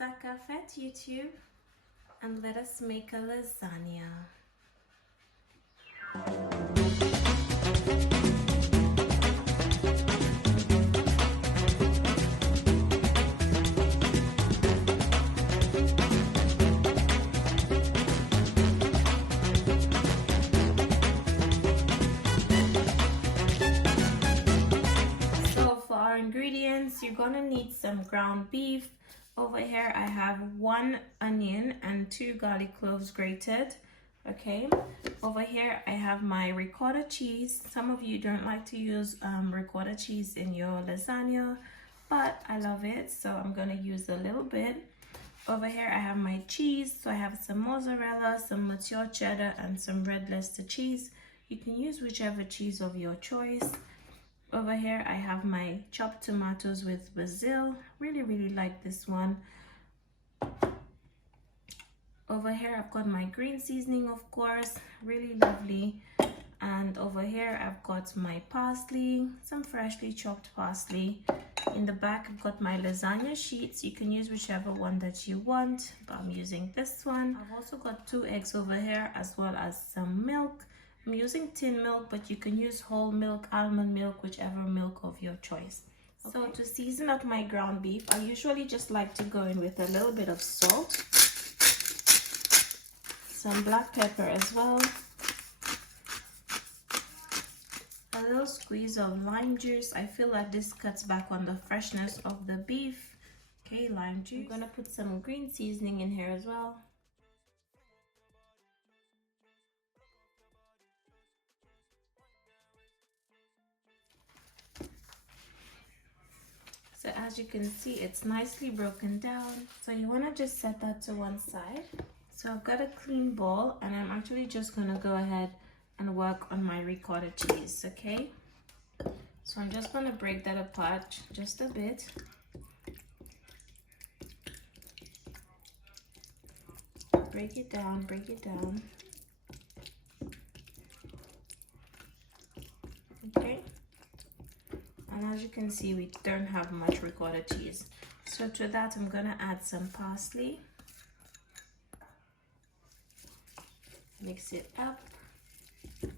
Sakafet YouTube, and let us make a lasagna. So for our ingredients, you're gonna need some ground beef. Over here I have 1 onion and 2 garlic cloves grated. Okay, over here I have my ricotta cheese. Some of you don't like to use ricotta cheese in your lasagna, but I love it, so I'm gonna use a little bit. Over here I have my cheese, so I have some mozzarella, some mature cheddar, and some red Leicester cheese. You can use whichever cheese of your choice. Over here I have my chopped tomatoes with basil. Really like this one. Over here I've got my green seasoning, of course, really lovely. And over here I've got my parsley, some freshly chopped parsley. In the back I've got my lasagna sheets. You can use whichever one that you want, but I'm using this one. I've also got 2 eggs over here, as well as some milk. I'm using tin milk, but you can use whole milk, almond milk, whichever milk of your choice. Okay. So to season up my ground beef, I usually just like to go in with a little bit of salt, some black pepper as well, a little squeeze of lime juice. I feel like this cuts back on the freshness of the beef. Okay, lime juice. I'm gonna put some green seasoning in here as well. So as you can see, it's nicely broken down. So you want to just set that to one side. So I've got a clean bowl, and I'm actually just going to go ahead and work on my ricotta cheese, okay? So I'm just going to break that apart just a bit. Break it down, break it down. Okay? And as you can see, we don't have much ricotta cheese. So to that, I'm gonna add some parsley. Mix it up. I'm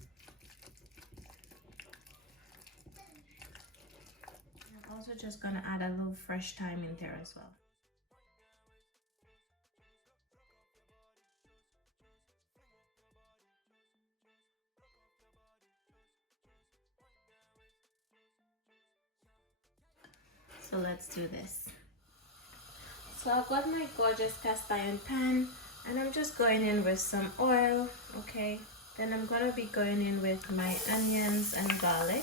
also just gonna add a little fresh thyme in there as well. So let's do this. So I've got my gorgeous cast iron pan, and I'm just going in with some oil, okay? Then I'm gonna be going in with my onions and garlic.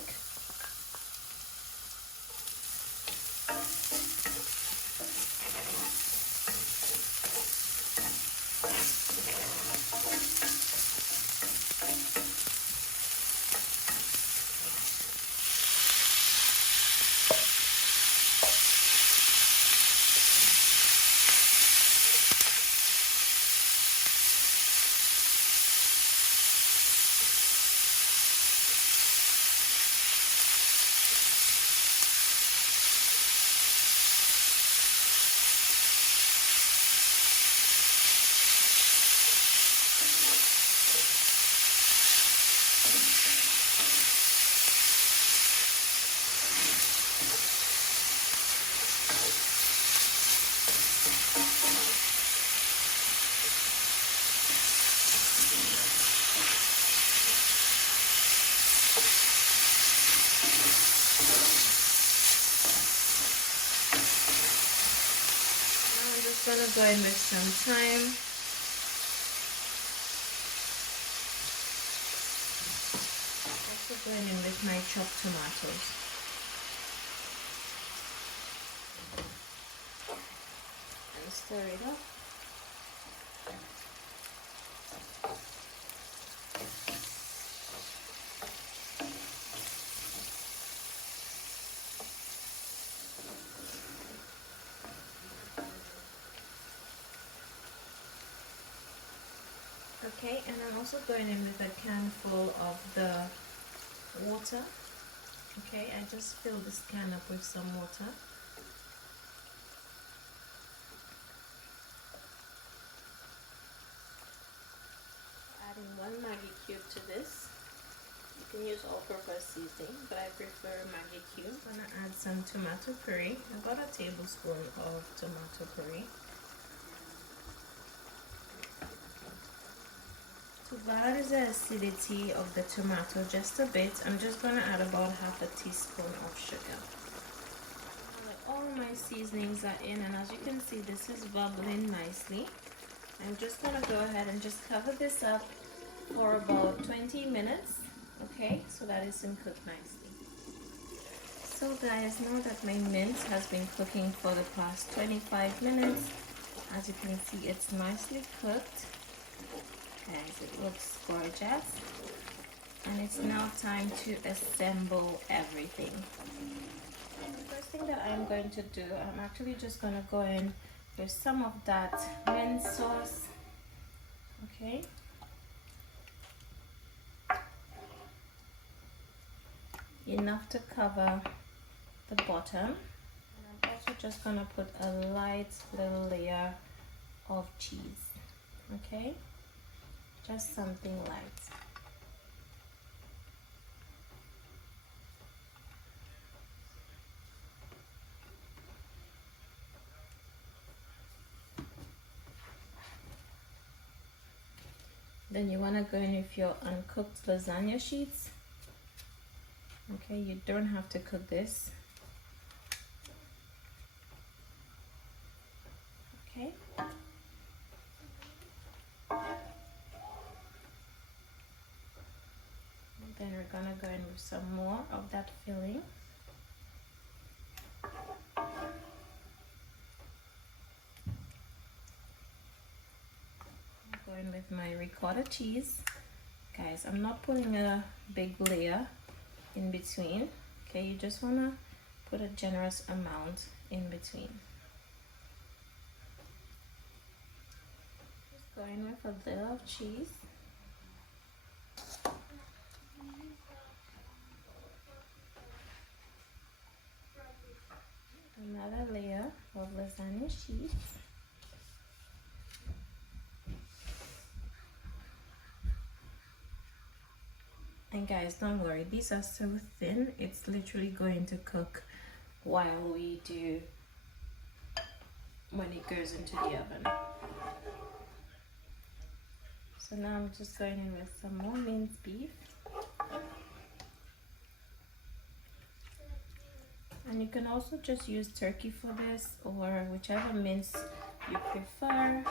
I'm gonna go in with some thyme. Also going in with my chopped tomatoes. And stir it up. Okay, and I'm also going in with a can full of the water. Okay, I just fill this can up with some water. You can use all-purpose seasoning, but I prefer Maggi cube. I'm gonna add some tomato puree, about a tablespoon of tomato puree. To balance the acidity of the tomato just a bit, I'm just gonna add about half a teaspoon of sugar. All my seasonings are in, and as you can see, this is bubbling nicely. I'm just gonna go ahead and just cover this up for about 20 minutes, okay, so that it can cook nicely. So guys, now that my mince has been cooking for the past 25 minutes, as you can see, it's nicely cooked. Guys, it looks gorgeous, and it's now time to assemble everything. The first thing that I'm going to do, I'm actually just going to go in with some of that mint sauce, okay. Enough to cover the bottom. And I'm also just going to put a light little layer of cheese, okay, just something light. Then you want to go in with your uncooked lasagna sheets. Okay, you don't have to cook this. Okay. And then we're gonna go in with some more of that filling. I'm going with my ricotta cheese. Guys, I'm not putting a big layer in between, okay, you just want to put a generous amount in between. Just going with a little of cheese. Another layer of lasagna sheets. And guys, don't worry, these are so thin, it's literally going to cook while it goes into the oven. So now I'm just going in with some more minced beef. And you can also just use turkey for this, or whichever mince you prefer.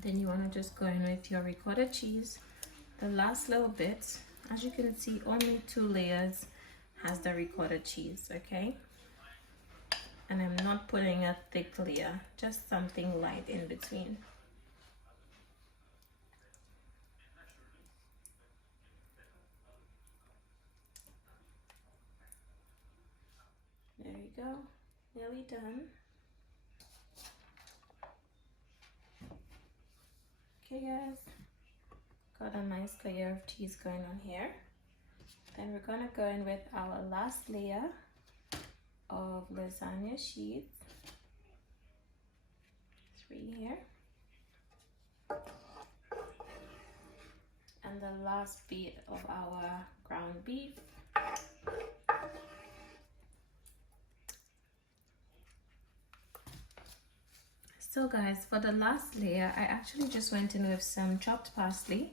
Then you want to just go in with your ricotta cheese. The last little bit, as you can see, only 2 layers has the ricotta cheese, okay? And I'm not putting a thick layer, just something light in between. There you go, nearly done. Okay guys, got a nice layer of cheese going on here. Then we're gonna go in with our last layer of lasagna sheets. 3 here. And the last bit of our ground beef. So guys, for the last layer, I actually just went in with some chopped parsley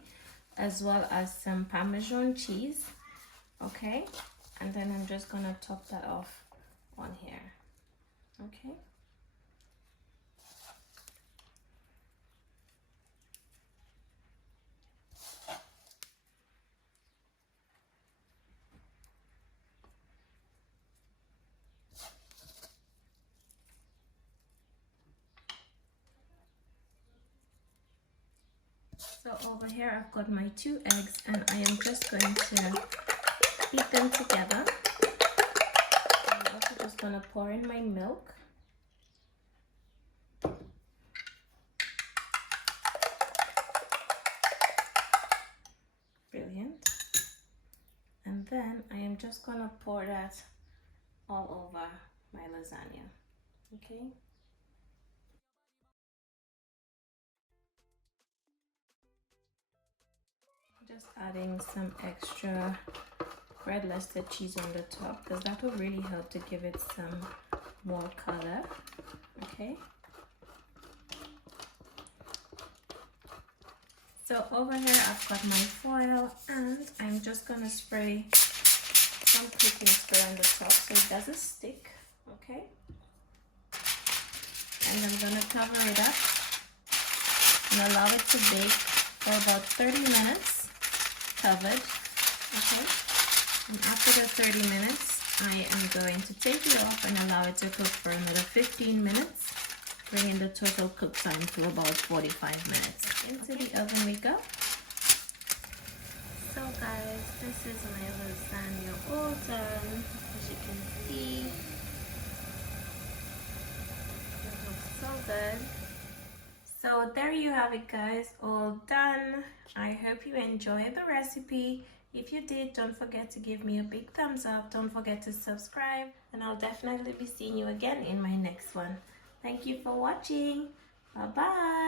as well as some Parmesan cheese, okay? And then I'm just gonna top that off on here, okay? So over here I've got my 2 eggs, and I am just going to beat them together. I'm also just going to pour in my milk. Brilliant. And then I am just going to pour that all over my lasagna, okay? Just adding some extra red Leicester cheese on the top because that will really help to give it some more color. Okay. So over here I've got my foil and I'm just gonna spray some cooking spray on the top so it doesn't stick. Okay. And I'm gonna cover it up and allow it to bake for about 30 minutes covered. Okay. And after the 30 minutes, I am going to take it off and allow it to cook for another 15 minutes, bringing the total cook time to about 45 minutes. Into the oven we go. So guys, this is my lasagna all done. As you can see, it looks so good. So there you have it guys, all done. I hope you enjoyed the recipe. If you did, don't forget to give me a big thumbs up. Don't forget to subscribe, and I'll definitely be seeing you again in my next one. Thank you for watching. Bye bye.